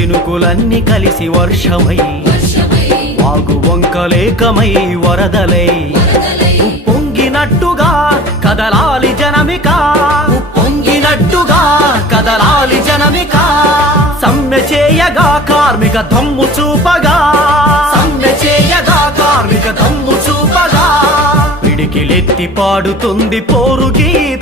చినుకులన్నీ కలిసి వర్షమై వాగు వంకలేకమై వరదలై. పొంగినట్టుగా కదలాలి జనమిక పొంగినట్టుగా కదలాలి జనమిక. సమ్మె చేయగా కార్మిక దమ్ము చూపగా సమ్మె చేయగా కార్మిక దమ్ము చూపగా. పిడికిలెత్తి పాడుతుంది పోరు గీత